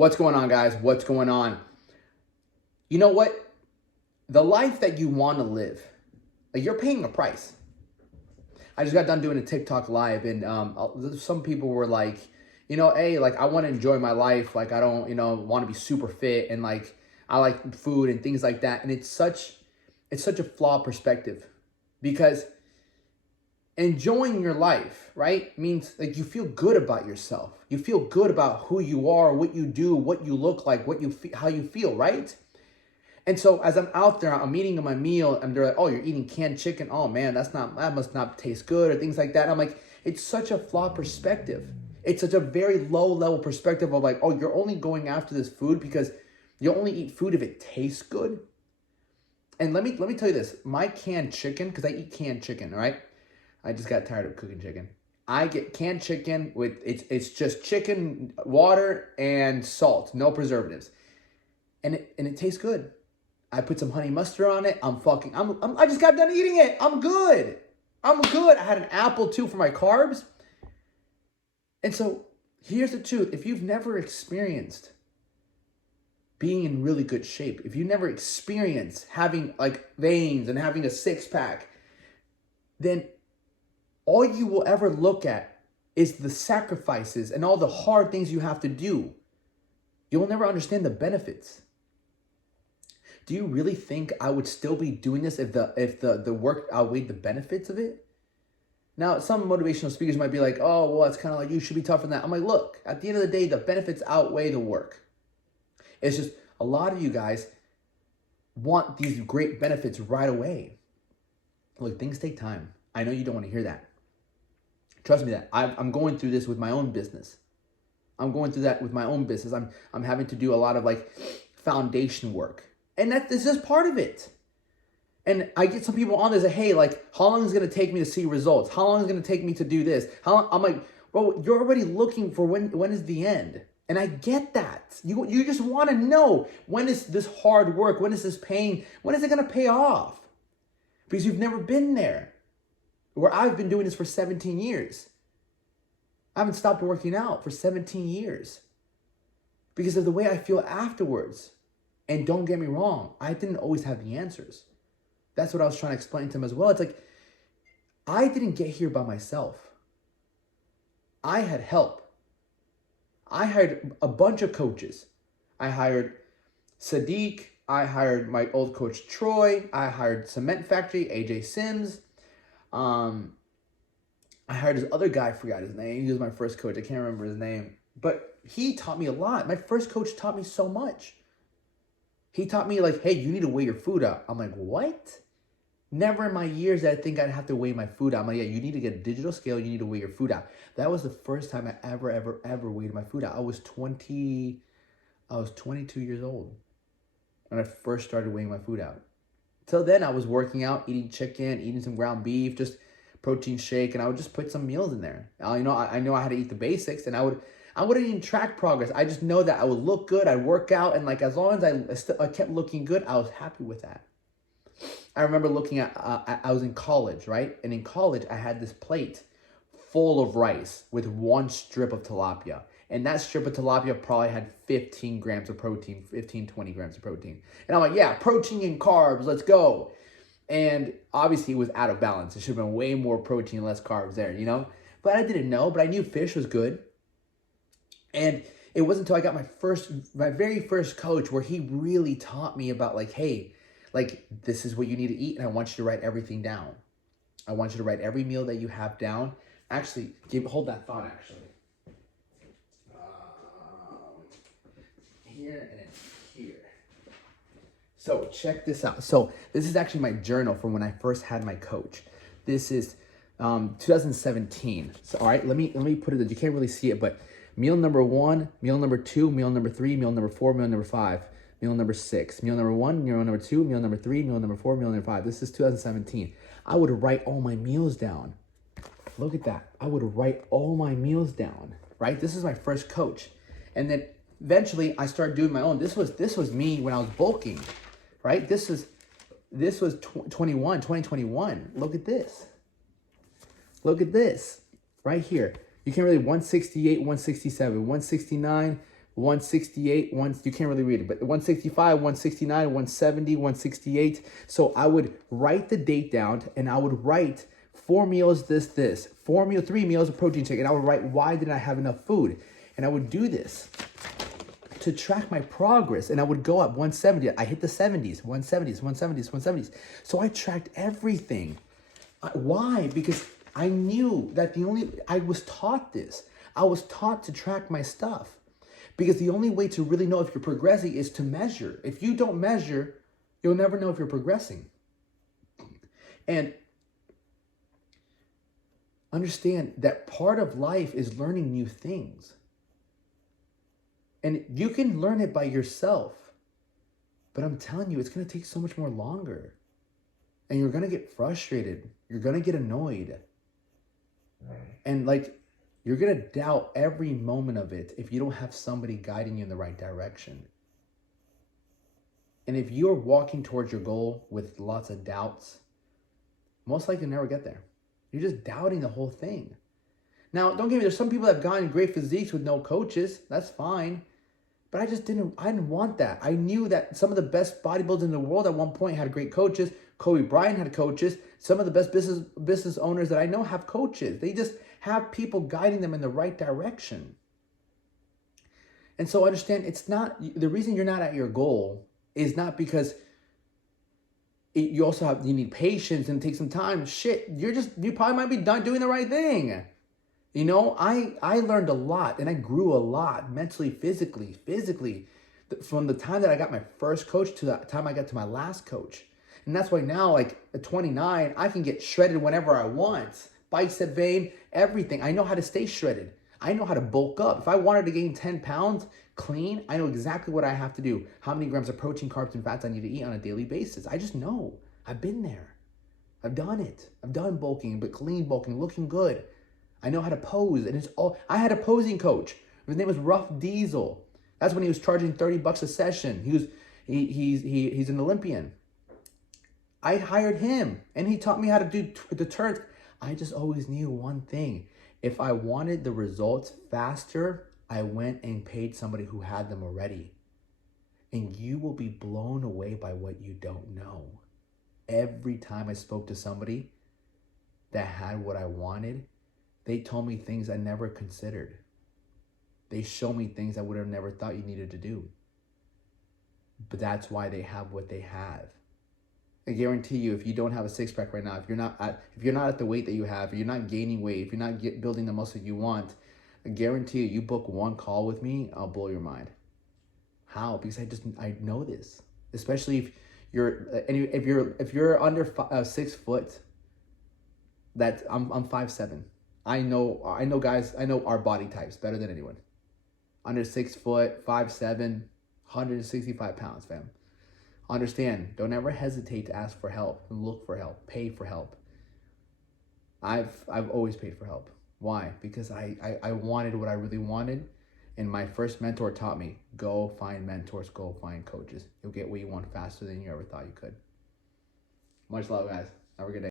What's going on, guys? What's going on? You know what? The life that you want to live, like, you're paying a price. I just got done doing a TikTok live, and some people were like, hey, like, I want to enjoy my life. Like, I don't, want to be super fit, and like, I like food and things like that. And it's such a flawed perspective, because enjoying your life, right, means like you feel good about yourself. You feel good about who you are, what you do, what you look like, how you feel, right? And so as I'm out there, I'm eating my meal, and they're like, "Oh, you're eating canned chicken. Oh man, that must not taste good," or things like that. And I'm like, it's such a flawed perspective. It's such a very low level perspective of like, oh, you're only going after this food because you only eat food if it tastes good. And let me tell you this: my canned chicken, because I eat canned chicken, right? I just got tired of cooking chicken. I get canned chicken with it's just chicken, water, and salt, no preservatives, and it tastes good. I put some honey mustard on it. I just got done eating it. I'm good. I had an apple too for my carbs. And so here's the truth: if you've never experienced being in really good shape, if you never experienced having like veins and having a six pack, then all you will ever look at is the sacrifices and all the hard things you have to do. You'll never understand the benefits. Do you really think I would still be doing this if the work outweighed the benefits of it? Now, some motivational speakers might be like, "Oh, well, it's kind of like you should be tougher than that." I'm like, look, at the end of the day, the benefits outweigh the work. It's just a lot of you guys want these great benefits right away. Look, things take time. I know you don't want to hear that. Trust me that. I'm going through this with my own business. I'm having to do a lot of like foundation work. And this is part of it. And I get some people on this, hey, like, how long is it going to take me to see results? How long is it going to take me to do this? I'm like, bro, you're already looking for when is the end? And I get that. You just want to know, when is this hard work? When is this pain? When is it going to pay off? Because you've never been there. Where I've been doing this for 17 years. I haven't stopped working out for 17 years. Because of the way I feel afterwards. And don't get me wrong, I didn't always have the answers. That's what I was trying to explain to him as well. It's like, I didn't get here by myself. I had help. I hired a bunch of coaches. I hired Sadiq. I hired my old coach, Troy. I hired Cement Factory, AJ Sims. I hired this other guy, I forgot his name. He was my first coach. I can't remember his name. But he taught me a lot. My first coach taught me so much. He taught me like, hey, you need to weigh your food out. I'm like, what? Never in my years did I think I'd have to weigh my food out. I'm like, yeah, you need to get a digital scale. You need to weigh your food out. That was the first time I ever weighed my food out. I was 22 years old when I first started weighing my food out. Till then, I was working out, eating chicken, eating some ground beef, just protein shake, and I would just put some meals in there. I know I had to eat the basics, and I wouldn't even track progress. I just know that I would look good, I'd work out, and like, as long as I kept looking good, I was happy with that. I remember looking at, I was in college, right? And in college, I had this plate full of rice with one strip of tilapia. And that strip of tilapia probably had 15 grams of protein, 20 grams of protein. And I'm like, yeah, protein and carbs, let's go. And obviously it was out of balance. It should have been way more protein, less carbs there, But I didn't know, but I knew fish was good. And it wasn't until I got my very first coach where he really taught me about like, hey, like, this is what you need to eat, and I want you to write everything down. I want you to write every meal that you have down. Actually, hold that thought, actually. Here and here. So check this out. So this is actually my journal from when I first had my coach. This is 2017. So all right, let me put it. You can't really see it, but meal number 1, meal number 2, meal number 3, meal number 4, meal number 5, meal number 6, meal number 1, meal number 2, meal number 3, meal number 4, meal number 5. This is 2017. I would write all my meals down. Look at that. I would write all my meals down. Right. This is my first coach, and then eventually I started doing my own. This was me when I was bulking, right? This was 2021. Look at this. Look at this right here. You can really 168, 167, 169, 168, you can't really read it, but 165, 169, 170, 168. So I would write the date down, and I would write 4 meals, this, 3 meals of protein shake, and I would write why didn't I have enough food, and I would do this to track my progress, and I would go up 170. I hit the 70s, 170s, 170s, 170s. So I tracked everything. Why? Because I knew that I was taught this. I was taught to track my stuff. Because the only way to really know if you're progressing is to measure. If you don't measure, you'll never know if you're progressing. And understand that part of life is learning new things. And you can learn it by yourself. But I'm telling you, it's going to take so much more longer. And you're going to get frustrated. You're going to get annoyed. And you're going to doubt every moment of it if you don't have somebody guiding you in the right direction. And if you're walking towards your goal with lots of doubts, most likely you'll never get there. You're just doubting the whole thing. Now, don't get me, there's some people that have gotten great physiques with no coaches. That's fine. But I didn't want that. I knew that some of the best bodybuilders in the world at one point had great coaches. Kobe Bryant had coaches. Some of the best business owners that I know have coaches. They just have people guiding them in the right direction. And so understand, it's not, the reason you're not at your goal is not because you need patience and take some time. Shit, you probably might be done doing the right thing. You know, I learned a lot, and I grew a lot mentally, physically, from the time that I got my first coach to the time I got to my last coach. And that's why now, at 29, I can get shredded whenever I want. Bicep vein, everything. I know how to stay shredded. I know how to bulk up. If I wanted to gain 10 pounds clean, I know exactly what I have to do. How many grams of protein, carbs, and fats I need to eat on a daily basis. I just know. I've been there. I've done it. I've done bulking, but clean bulking, looking good. I know how to pose, and I had a posing coach. His name was Rough Diesel. That's when he was charging $30 a session. He's an Olympian. I hired him, and he taught me how to do the turns. I just always knew one thing. If I wanted the results faster, I went and paid somebody who had them already. And you will be blown away by what you don't know. Every time I spoke to somebody that had what I wanted, they told me things I never considered. They showed me things I would have never thought you needed to do. But that's why they have what they have. I guarantee you, if you don't have a six-pack right now, if you're not at the weight that you have, if you're not gaining weight, if you're not building the muscle you want, I guarantee you book one call with me, I'll blow your mind. How? Because I know this. Especially if you're under 6 foot, I'm 5'7". I know guys, I know our body types better than anyone. Under 6 foot, 5'7", 165 pounds, fam. Understand, don't ever hesitate to ask for help and look for help, pay for help. I've always paid for help. Why? Because I wanted what I really wanted, and my first mentor taught me, go find mentors, go find coaches. You'll get what you want faster than you ever thought you could. Much love, guys. Have a good day.